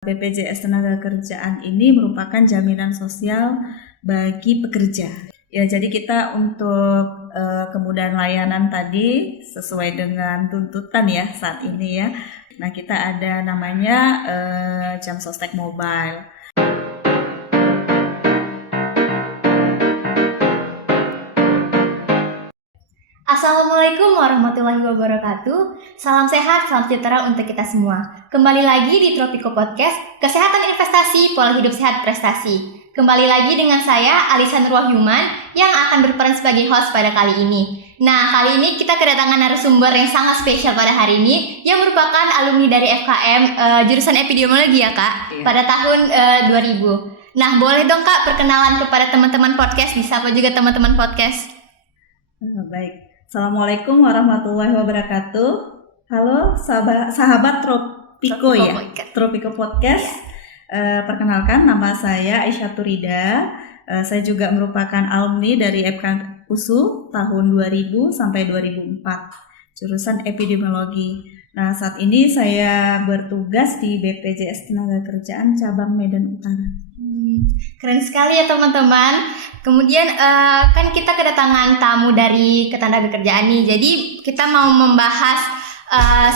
BPJS Tenagakerjaan ini merupakan jaminan sosial bagi pekerja. Ya, jadi kita untuk kemudahan layanan tadi sesuai dengan tuntutan ya saat ini ya. Nah, kita ada namanya Jam Sostek Mobile. Assalamualaikum warahmatullahi wabarakatuh. Salam sehat, salam sejahtera untuk kita semua. Kembali lagi di Tropiko Podcast, Kesehatan Investasi, Pola Hidup Sehat Prestasi. Kembali lagi dengan saya, Alisa Nurwahyuman, yang akan berperan sebagai host pada kali ini. Nah, kali ini kita kedatangan narasumber yang sangat spesial pada hari ini, yang merupakan alumni dari FKM jurusan epidemiologi ya Kak, pada tahun 2000. Nah, boleh dong Kak perkenalan kepada teman-teman podcast, disapa juga teman-teman podcast. Baik. Assalamualaikum warahmatullahi wabarakatuh. Halo sahabat Tropiko ya, Tropiko Podcast. Perkenalkan, nama saya Aisyah Turida. Saya juga merupakan alumni dari FKM USU tahun 2000 sampai 2004, jurusan epidemiologi. Nah, saat ini saya bertugas di BPJS Tenagakerjaan cabang Medan Utara. Keren sekali ya teman-teman. Kemudian kan kita kedatangan tamu dari ketenagakerjaan nih. Jadi kita mau membahas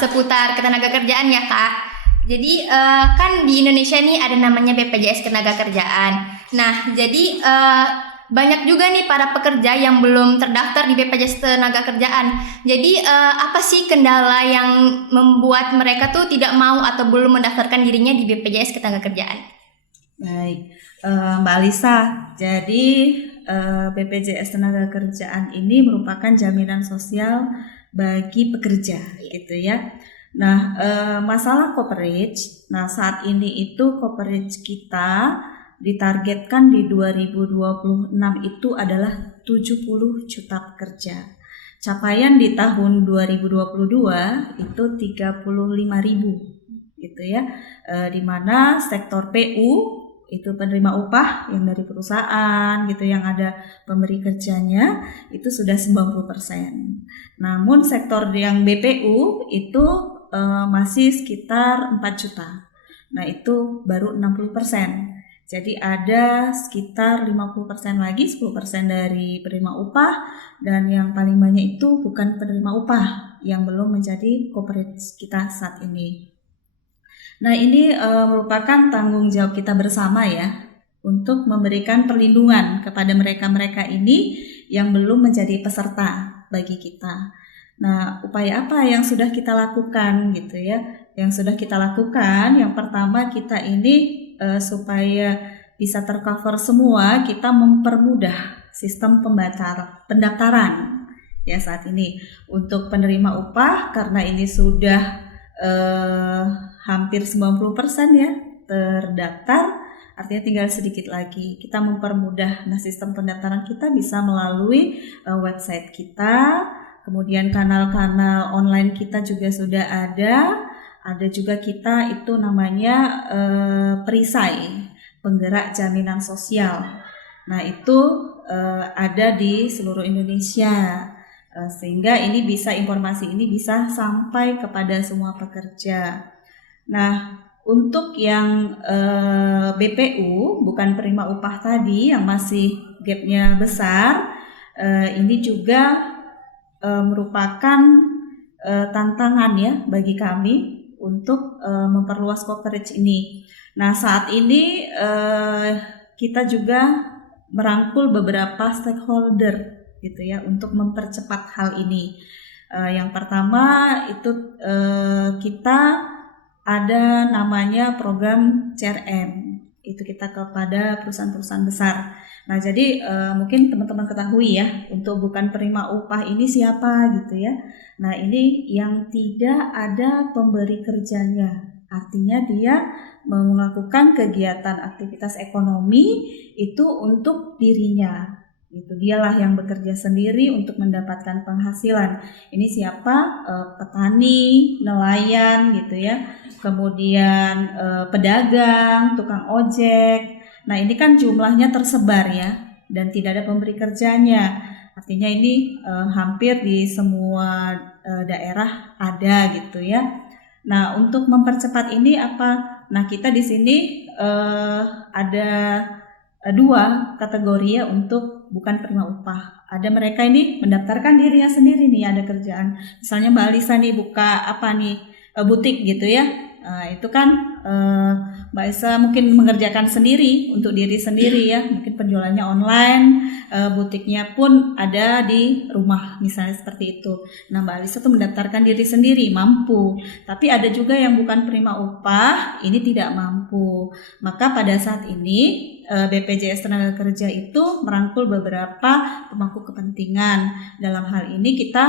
seputar ketenagakerjaan ya Kak. Jadi kan di Indonesia nih ada namanya BPJS Ketenagakerjaan. Nah, jadi banyak juga nih para pekerja yang belum terdaftar di BPJS Tenagakerjaan. Jadi apa sih kendala yang membuat mereka tuh tidak mau atau belum mendaftarkan dirinya di BPJS Ketenagakerjaan? Baik, Mbak Alisa, jadi BPJS Tenagakerjaan ini merupakan jaminan sosial bagi pekerja, gitu ya. Nah, masalah coverage, nah saat ini itu coverage kita ditargetkan di 2026 itu adalah 70 juta pekerja. Capaian di tahun 2022 itu 35.000, gitu ya. Di mana sektor PU itu penerima upah yang dari perusahaan gitu yang ada pemberi kerjanya itu sudah 90%. Namun sektor yang BPU itu masih sekitar 4 juta. Nah, itu baru 60%. Jadi ada sekitar 50% lagi, 10% dari penerima upah, dan yang paling banyak itu bukan penerima upah yang belum menjadi coverage kita saat ini. Nah, ini merupakan tanggung jawab kita bersama ya untuk memberikan perlindungan kepada mereka-mereka ini yang belum menjadi peserta bagi kita. Nah, upaya apa yang sudah kita lakukan gitu ya? Yang sudah kita lakukan, yang pertama kita ini supaya bisa tercover semua, kita mempermudah sistem pendaftaran ya saat ini untuk penerima upah karena ini sudah hampir 90% ya terdaftar, artinya tinggal sedikit lagi. Kita mempermudah. Nah, sistem pendaftaran kita bisa melalui website kita, kemudian kanal-kanal online kita juga sudah ada. Ada juga kita itu namanya perisai, penggerak jaminan sosial. Nah, itu ada di seluruh Indonesia. Sehingga informasi ini bisa sampai kepada semua pekerja. Nah, untuk yang BPU bukan penerima upah tadi yang masih gapnya besar, ini juga merupakan tantangan ya bagi kami untuk memperluas coverage ini. Nah, saat ini kita juga merangkul beberapa stakeholder gitu ya untuk mempercepat hal ini. Yang pertama itu kita ada namanya program CRM, itu kita kepada perusahaan-perusahaan besar. Nah, jadi mungkin teman-teman ketahui ya, untuk bukan penerima upah ini siapa gitu ya. Nah, ini yang tidak ada pemberi kerjanya, artinya dia melakukan kegiatan aktivitas ekonomi itu untuk dirinya. Itu dialah yang bekerja sendiri untuk mendapatkan penghasilan. Ini siapa? Petani, nelayan gitu ya. Kemudian pedagang, tukang ojek. Nah, ini kan jumlahnya tersebar ya dan tidak ada pemberi kerjanya. Artinya ini hampir di semua daerah ada gitu ya. Nah, untuk mempercepat ini apa? Nah, kita di sini ada dua kategori ya untuk bukan penerima upah. Ada mereka ini mendaftarkan dirinya sendiri nih, ada kerjaan. Misalnya Mbak Alisa nih buka apa nih, butik gitu ya. Itu kan Mbak Alisa mungkin mengerjakan sendiri untuk diri sendiri ya. Mungkin penjualannya online, butiknya pun ada di rumah misalnya seperti itu. Nah, Mbak Alisa tuh mendaftarkan diri sendiri, mampu. Tapi ada juga yang bukan penerima upah, ini tidak mampu. Maka pada saat ini BPJS Tenaga Kerja itu merangkul beberapa pemangku kepentingan. Dalam hal ini kita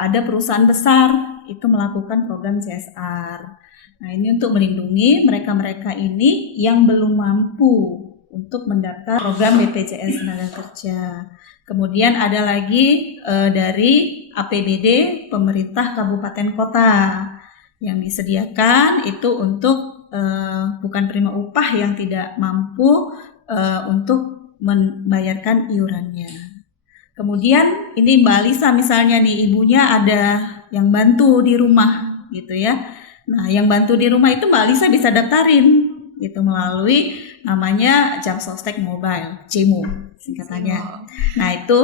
ada perusahaan besar itu melakukan program CSR. Nah, ini untuk melindungi mereka-mereka ini yang belum mampu untuk mendaftar program BPJS Tenaga Kerja. Kemudian ada lagi dari APBD pemerintah kabupaten kota yang disediakan itu untuk bukan penerima upah yang tidak mampu untuk membayarkan iurannya. Kemudian ini Mbak Alisa misalnya nih, ibunya ada yang bantu di rumah gitu ya. Nah, yang bantu di rumah itu Mbak Alisa bisa daftarin gitu melalui namanya Jam Sostek Mobile, JEMO singkatannya. Nah, itu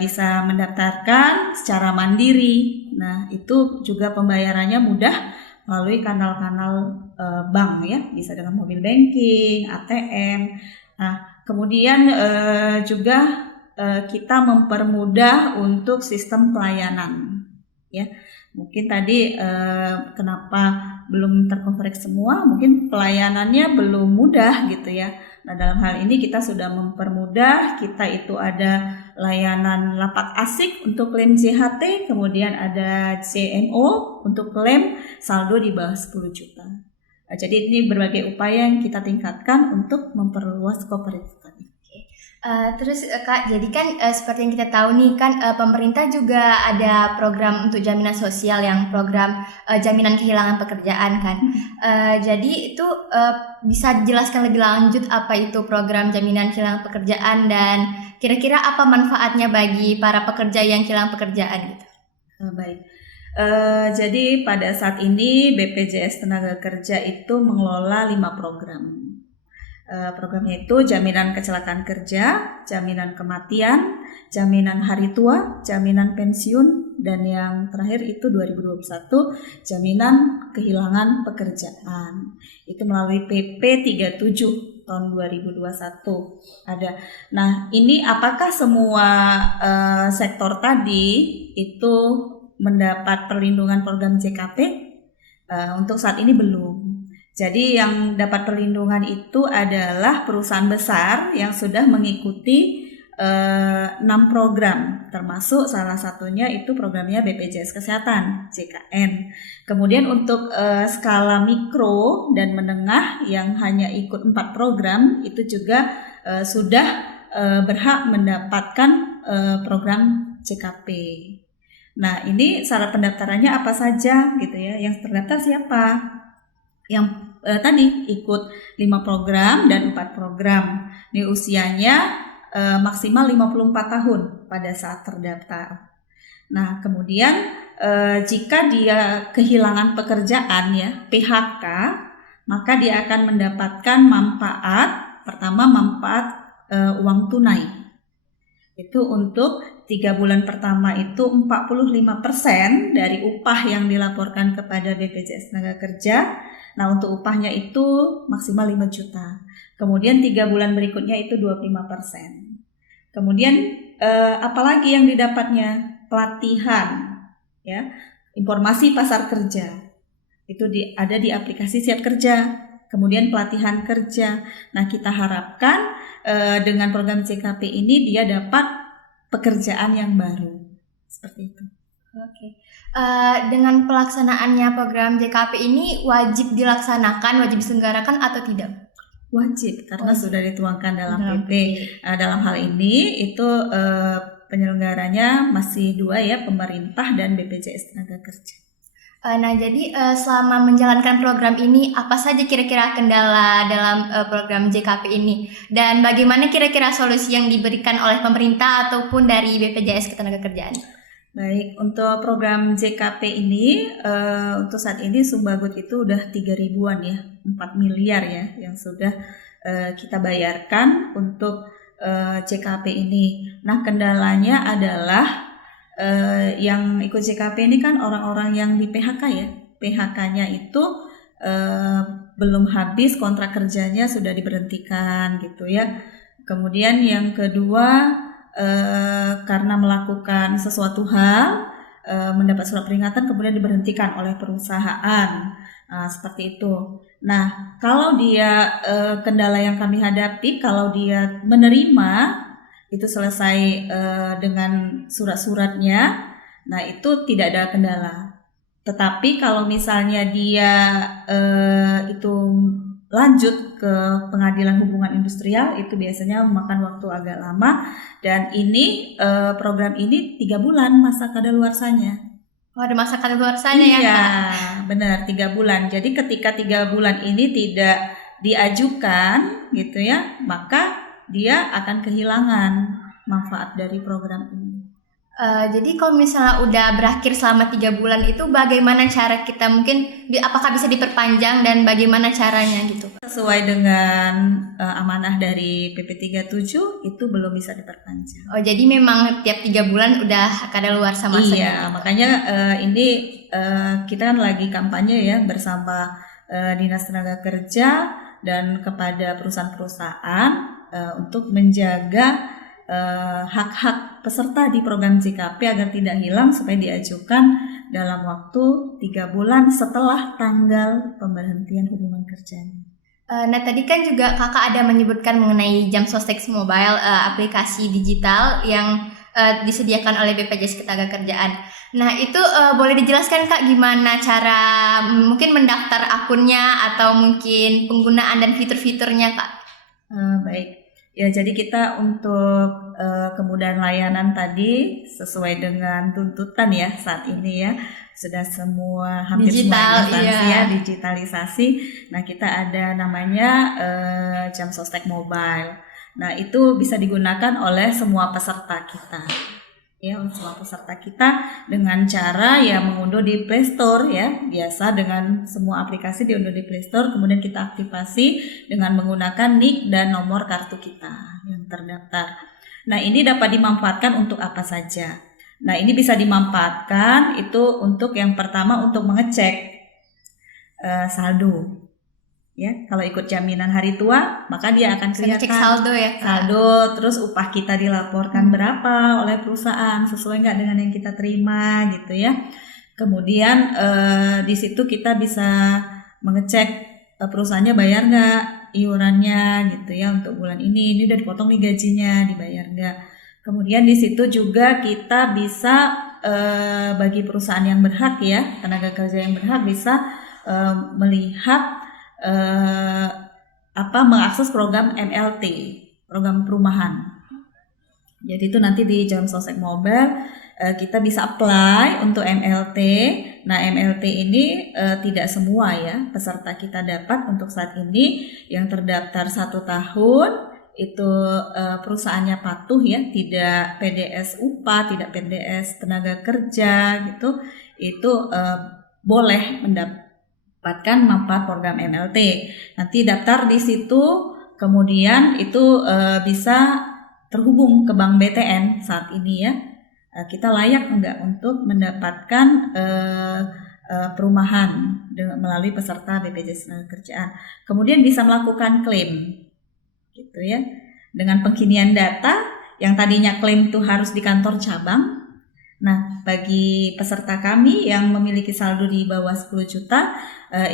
bisa mendaftarkan secara mandiri. Nah, itu juga pembayarannya mudah melalui kanal-kanal bank ya, bisa dengan mobil banking, ATM. Nah, kemudian juga kita mempermudah untuk sistem pelayanan ya. Mungkin tadi kenapa belum tercover semua, mungkin pelayanannya belum mudah gitu ya. Nah, dalam hal ini kita sudah mempermudah, kita itu ada layanan lapak asik untuk klaim JHT, kemudian ada CMO untuk klaim saldo di bawah 10 juta. Nah, jadi ini berbagai upaya yang kita tingkatkan untuk memperluas coverage tadi. Terus Kak, jadi kan seperti yang kita tahu nih kan pemerintah juga ada program untuk jaminan sosial yang program jaminan kehilangan pekerjaan kan. Jadi itu bisa dijelaskan lebih lanjut apa itu program jaminan kehilangan pekerjaan dan kira-kira apa manfaatnya bagi para pekerja yang kehilangan pekerjaan gitu. Baik. Jadi pada saat ini BPJS Tenaga Kerja itu mengelola 5 program. Programnya itu jaminan kecelakaan kerja, jaminan kematian, jaminan hari tua, jaminan pensiun, dan yang terakhir itu 2021 jaminan kehilangan pekerjaan. Itu melalui PP 37 tahun 2021 ada. Nah, ini apakah semua sektor tadi itu mendapat perlindungan program JKP? Untuk saat ini belum. Jadi yang dapat perlindungan itu adalah perusahaan besar yang sudah mengikuti 6 program, termasuk salah satunya itu programnya BPJS Kesehatan, JKN. Kemudian untuk skala mikro dan menengah yang hanya ikut 4 program, itu juga sudah berhak mendapatkan program JKP. Nah, ini syarat pendaftarannya apa saja gitu ya, yang terdaftar siapa? Yang tadi ikut 5 program dan 4 program. Ini usianya maksimal 54 tahun pada saat terdaftar. Nah, kemudian jika dia kehilangan pekerjaan ya, PHK, maka dia akan mendapatkan manfaat, pertama manfaat uang tunai. Itu untuk 3 bulan pertama itu 45% dari upah yang dilaporkan kepada BPJS Tenaga Kerja. Nah, untuk upahnya itu maksimal 5 juta. Kemudian 3 bulan berikutnya itu 25%. Kemudian apalagi yang didapatnya? Pelatihan, ya, informasi pasar kerja. Itu ada di aplikasi Siap Kerja. Kemudian pelatihan kerja. Nah, kita harapkan dengan program JKP ini dia dapat pekerjaan yang baru. Seperti itu. Oke. Dengan pelaksanaannya program JKP ini wajib dilaksanakan, wajib diselenggarakan atau tidak? Wajib, karena sudah dituangkan dalam PP. Dalam hal ini itu penyelenggaranya masih 2 ya, pemerintah dan BPJS Tenaga Kerja. Nah, jadi selama menjalankan program ini apa saja kira-kira kendala dalam program JKP ini dan bagaimana kira-kira solusi yang diberikan oleh pemerintah ataupun dari BPJS Ketenagakerjaan? Baik, untuk program JKP ini untuk saat ini Sumbagut itu udah 3.000-an ya 4 miliar ya yang sudah kita bayarkan untuk JKP ini. Nah, kendalanya adalah yang ikut JKP ini kan orang-orang yang di PHK ya. PHK-nya itu belum habis kontrak kerjanya sudah diberhentikan gitu ya. Kemudian yang kedua karena melakukan sesuatu hal mendapat surat peringatan kemudian diberhentikan oleh perusahaan. Seperti itu. Nah, kalau dia kendala yang kami hadapi, kalau dia menerima itu selesai dengan surat-suratnya, nah itu tidak ada kendala. Tetapi kalau misalnya dia itu lanjut ke pengadilan hubungan industrial, itu biasanya memakan waktu agak lama. Dan ini program ini 3 bulan masa kadaluarsanya. Oh, ada masa kadaluarsanya ya, Kak? Iya, benar 3 bulan. Jadi ketika 3 bulan ini tidak diajukan gitu ya, maka dia akan kehilangan manfaat dari program ini. Jadi kalau misalnya udah berakhir selama 3 bulan itu bagaimana cara kita mungkin apakah bisa diperpanjang dan bagaimana caranya gitu? Sesuai dengan amanah dari PP 37 itu belum bisa diperpanjang. Oh, jadi memang tiap 3 bulan udah kadaluarsa masanya. Iya, makanya ini kita kan lagi kampanye ya bersama Dinas Tenaga Kerja dan kepada perusahaan-perusahaan untuk menjaga hak-hak peserta di program JKP agar tidak hilang supaya diajukan dalam waktu 3 bulan setelah tanggal pemberhentian hubungan kerjanya. Nah, tadi kan juga Kakak ada menyebutkan mengenai Jamsostek Mobile, aplikasi digital yang disediakan oleh BPJS Ketenagakerjaan. Nah, itu boleh dijelaskan Kak gimana cara mungkin mendaftar akunnya atau mungkin penggunaan dan fitur-fiturnya Kak? Baik. Ya, jadi kita untuk kemudahan layanan tadi sesuai dengan tuntutan ya saat ini ya sudah semua hampir Digital, semua instansi iya. ya digitalisasi. Nah, kita ada namanya Jamsostek Mobile. Nah, itu bisa digunakan oleh semua peserta kita. Ya, semua peserta kita dengan cara ya mengunduh di Play Store ya. Biasa dengan semua aplikasi diunduh di Play Store, kemudian kita aktifasi dengan menggunakan NIK dan nomor kartu kita yang terdaftar. Nah, ini dapat dimanfaatkan untuk apa saja. Nah, ini bisa dimanfaatkan itu untuk yang pertama untuk mengecek saldo. Ya, kalau ikut jaminan hari tua, maka dia akan kelihatan Cek saldo ya Kak? saldo, terus upah kita dilaporkan berapa oleh perusahaan sesuai nggak dengan yang kita terima gitu ya. Kemudian di situ kita bisa mengecek perusahaannya bayar nggak iurannya gitu ya untuk bulan ini udah dipotong nih gajinya, dibayar nggak. Kemudian di situ juga kita bisa bagi perusahaan yang berhak ya, tenaga kerja yang berhak bisa melihat mengakses program MLT, program perumahan. Jadi itu nanti di Jamsostek Mobile kita bisa apply untuk MLT. Nah, MLT ini tidak semua ya peserta kita dapat untuk saat ini. Yang terdaftar 1 tahun itu perusahaannya patuh ya, tidak PDS upah, tidak PDS tenaga kerja gitu. Itu boleh mendapatkan manfaat program MLT. Nanti daftar di situ, kemudian itu bisa terhubung ke Bank BTN saat ini ya. Kita layak enggak untuk mendapatkan perumahan melalui peserta BPJS Ketenagakerjaan. Kemudian bisa melakukan klaim, gitu ya. Dengan pengkinian data yang tadinya klaim itu harus di kantor cabang. Nah, bagi peserta kami yang memiliki saldo di bawah 10 juta,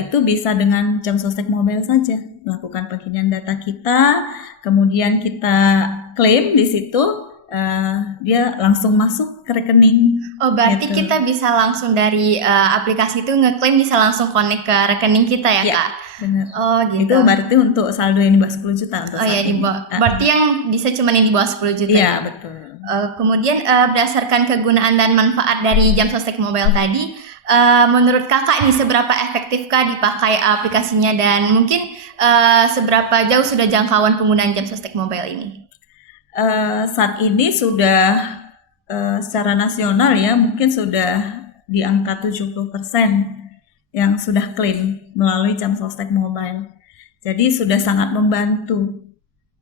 itu bisa dengan Jamsostek Mobile saja melakukan pengkinian data kita, kemudian kita klaim di situ. Dia langsung masuk ke rekening. Oh, berarti gitu. kita bisa langsung dari aplikasi itu ngeklaim bisa langsung connect ke rekening kita ya, Kak? Benar. Oh, gitu. Itu berarti untuk saldo yang di bawah 10 juta untuk Oh ya, saat ini. berarti yang bisa cuma yang di bawah 10 juta. Iya, betul. Kemudian berdasarkan kegunaan dan manfaat dari Jamsostek Mobile tadi, menurut Kakak nih seberapa efektifkah dipakai aplikasinya dan mungkin seberapa jauh sudah jangkauan penggunaan Jamsostek Mobile ini? Saat ini sudah secara nasional ya mungkin sudah di angka 70% yang sudah klaim melalui Jam Sostek Mobile. Jadi sudah sangat membantu.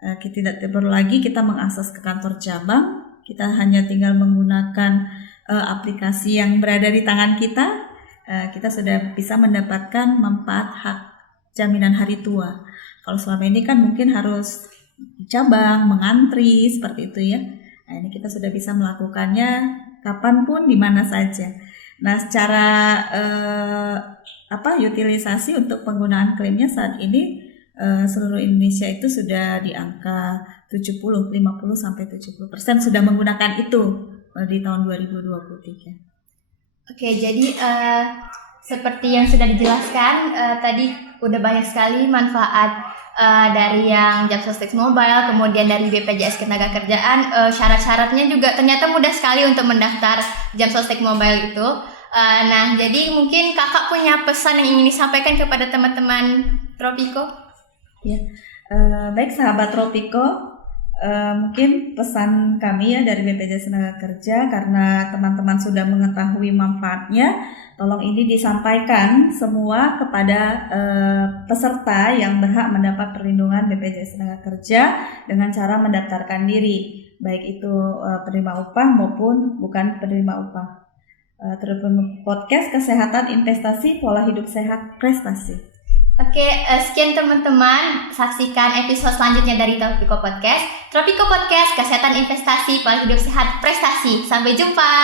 Kita tidak perlu lagi kita mengakses ke kantor cabang, kita hanya tinggal menggunakan aplikasi yang berada di tangan kita. Kita sudah bisa mendapatkan manfaat hak jaminan hari tua. Kalau selama ini kan mungkin harus di cabang, mengantri, seperti itu ya. Nah, ini kita sudah bisa melakukannya kapanpun, di mana saja. Nah, secara utilisasi untuk penggunaan klaimnya saat ini seluruh Indonesia itu sudah di angka 50 sampai 70% sudah menggunakan itu di tahun 2023. Oke, jadi seperti yang sudah dijelaskan tadi udah banyak sekali manfaat dari yang Jam Sostek Mobile, kemudian dari BPJS Ketenagakerjaan, syarat-syaratnya juga ternyata mudah sekali untuk mendaftar Jam Sostek Mobile itu. Nah, jadi mungkin kakak punya pesan yang ingin disampaikan kepada teman-teman Tropiko? Ya, baik sahabat Tropiko, mungkin pesan kami ya dari BPJS Tenaga karena teman-teman sudah mengetahui manfaatnya, tolong ini disampaikan semua kepada peserta yang berhak mendapat perlindungan BPJS Tenaga dengan cara mendaftarkan diri, baik itu penerima upah maupun bukan penerima upah. Podcast Kesehatan Investasi Pola Hidup Sehat Prestasi. Oke, sekian teman-teman. Saksikan episode selanjutnya dari Tropiko Podcast. Tropiko Podcast, Kesehatan Investasi Pola Hidup Sehat Prestasi. Sampai jumpa.